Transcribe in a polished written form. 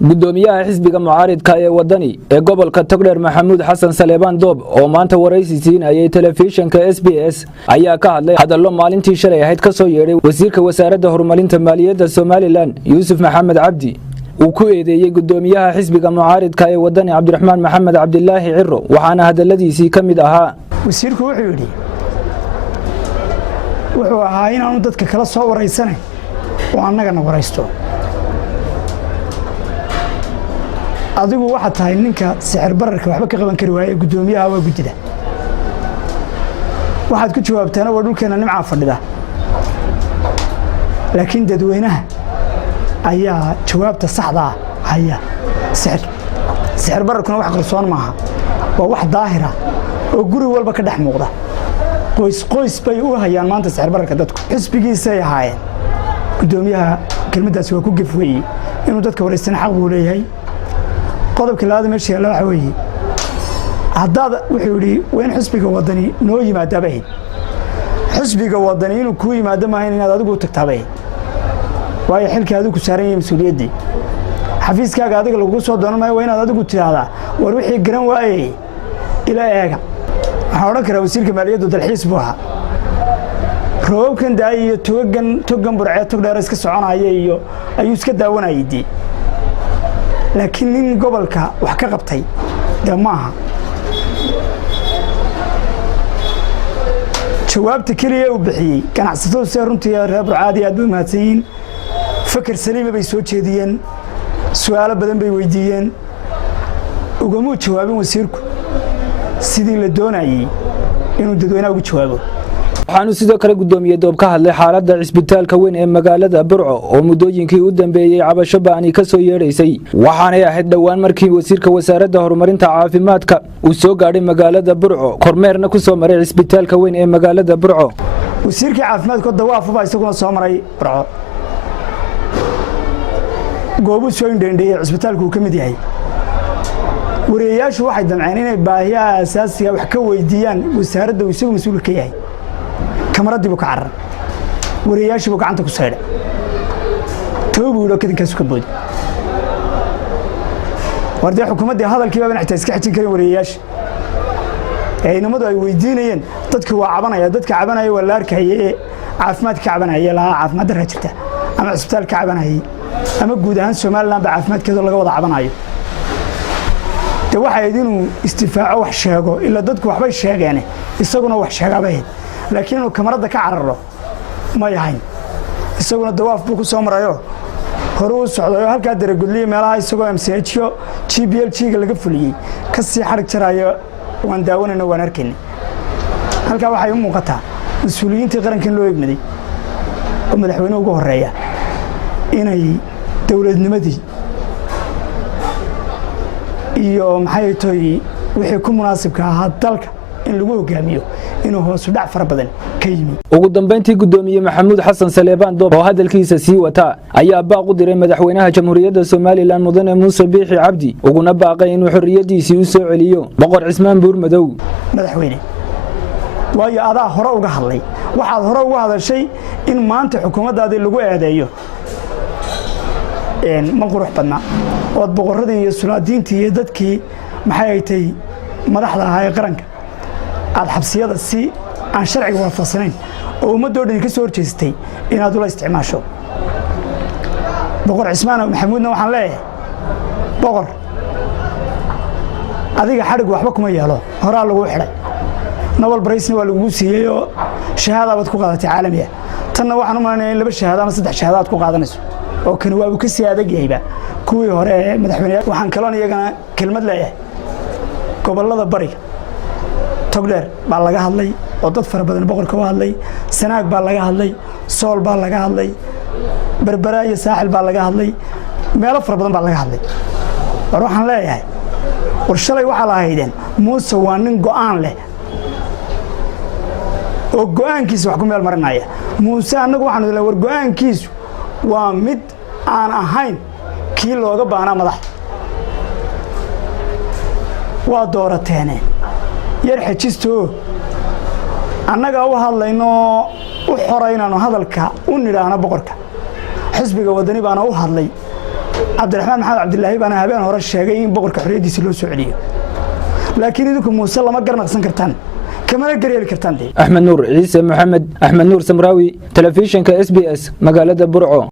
gudoomiyaha xisbiga mucaaridka ee wadani ee gobolka Togdheer Maxamuud Xasan Saleebaan Doob oo maanta waraysi siinayay telefishinka SBS ayaa ka hadlay hadallo maalintii shalay ahayd ka soo yeeray wasiirka wasaaradda horumarinta maaliyadda Somaliland Yuusuf Maxamed Cabdi uu ku eedeeyay gudoomiyaha xisbiga mucaaridka ee wadani Cabdiraxmaan Maxamed Cabdilaahi Ciro waxaana hadalladiisii ka mid ahaa wasiirku wuxuu ahaa inaanu dadka kala soo waraysanay oo annagana waraysto adigu waxa tahay ninka sixir bararka waxba ka qaban kari waayay gudoomiyaha waa gudida waxaad ku jawaabtaan waa dhulkeena nimca fadhida laakiin dadweynaha ayaa jawaabta saxda ah haya sixir bararkuna wax qarsoon maaha waa wax daahira oo guri walba ka dhex muuqda qoys bay u hayaan maanta sixir bararka dadku xisbigiisa ay ahaayeen gudoomiyaha kelmadaas waa ku gafweeyay inuu dadka waraysana xaq uu leeyahay qodobka labaad meesha yaala waxa weeye haddaad wuxuu yidhi wayn xisbiga wadani noo yimaadaba xisbiga wadani inuu ku yimaado maahan inaad adigu u tagtaabay waayo xilka adigu saaran yahay mas'uuliyaddii xafiiskaaga adiga lagu soo doonan maayo waa inaad adigu tiraahdaa war wixii garan waayay ila eega waxaan odhan karaa wasiirka maaliyaddu dalxiis buu ahaa roobkan daay iyo togan burcee togdheer iska soconaya iyo ayuu iska daawanayay dii laakiin nin gobolka wax ka qabtay maaha jawaabta keliya uu bixiyey ganacsatada si runtii reer burcaadi aad u mahadsanyiin fakar saliima bay soo jeediyeen su'aalo badan bay weydiiyeen ugamuu jawaabin wasiirku sidii la doonayay inuu dadweynaha ugu jawaabo waxaanu sidoo kale gudoomiye Doob ka hadlay xaaladda cisbitaalka weyn ee magaalada Burco oo muddooyinkii u dambeeyay cabasho ba'ani ka soo yeereysay waxaanay ahayd dhawaan markii wasiirka wasaaradda horumarinta caafimaadka uu soo gaadhay magaalada Burco kormeerna ku soo maray cisbitaalka weyn ee magaalada Burco wasiirka caafimaadka dawaafaba isaguna soo maray Burco goobu soo indheeyay cisbitaalku uu ka mid yahay wariyaashu waxay damceen inay baahiyaha asaasiga wax ka weydiiyaan wasaaradda uu isagu mas'uul ka yahay kamaradii buu ka carar wariyaashii buu gacanta ku saydhay toobu yidho kadinkaas ka boodi wardee xukuumaddii hadalkii baa xitaa iska xijin karin wariyayaasha inamadu ay weydiinayeen dadka waa cabanaya dadka cabanaya waa la arkayay ee caafimaadka ka cabanaya lahaa caafimaad darra jirta ama cisbitaal ka cabanayay ama guud ahaan Somaliland baa caafimaadkeeda laga wada cabanayo de waxa idinuu istifaaco wax sheego ila dadku waxbay sheegeen isaguna wax sheegabay laakiin uu kamarada ka cararo ma yahayn isaguna dawaaf buu ku soo marayo hore u socday halka daragudliye meelaha isagoo MCHyo GBL-ga laga fuliyay ka sii xarig jarayo waan daawanayna waan arkaynay halka waxay u muuqataa mas'uuliyiinta qarankan loo eegmaday oo madaxweynuhu ugu horeeya inay dawladnimadii iyo maxay tahay wixii ku munaasibka ahaa dalka in lagu hogaamiyo inuu hoos u dhac fara badan ka yimi ugu dambeyntii gudoomiye Maxamuud Xasan Saleebaan Doob oo hadalkiisa sii wata ayaa baaq u diray madaxweynaha jamhuuriyadda Somaliland Mudane Muuse Biixi Cabdi uguna baaqay inuu xorriyadiisii u soo celiyo boqor Cismaan Buur Madow madaxweyne waayo adaa hore uga hadlay waxaad hore uga hadashay in maanta xukuumaddaadii lagu eedeeyo ma qurux badna oo boqorradii iyo sulaadiintii iyo dadkii maxay ay tahay madaxda ahaa ee qaranka aad xabsiyada si aan sharciga waafaqsanayn oo ummadoo dhan ka soo horjeestay inaad ula isticmaasho boqor Cismaan Maxamuudna waxaan leeyahay boqor adiga xarig waxba kuma yeelo horaa lagu xidhay Nobel Prize waa lagu siiyay oo shahaado baad ku qaadatay caalamiga tanna waxaan u maleynayaa in 2 shahaado ama 3 shahaado aad ku qaadanayso oo kan waa uu ka sii adag yahayba kuwii hore madaxweynaha waxaan kaloon iyagana kelmad leeyahay gobolada bariga Togdheer baa laga hadlay oo dad fara badan boqorka u hadlay Sanaag baa laga hadlay Sool baa laga hadlay Berbera iyo Saaxil baa laga hadlay meelo fara badan baa laga hadlay waxaan leeyahay war shalay waxa la haydeen Muuse waa nin go'aan leh oo go'aankiisa wax ku meel marinaya Muuse anagu waxaan leeyahay war go'aankiisu waa mid aan ahayn kii looga baana madax waa doorateene yar xajisto annaga u hadlayno u xoreynano hadalka u nidhaana boqorka xisbiga wadani baana u hadlay cabdiraxmaan maxamed cabdilaahi baana habeen hore sheegay in boqorka xorriyadiisa loo soo celiyo laakiin idinku muuse lama garnaqsan kartaan kamana gareeli kartaan axmed nuur ciise maxamed axmed nuur samraawi telefishinka SBS magaalada Burco.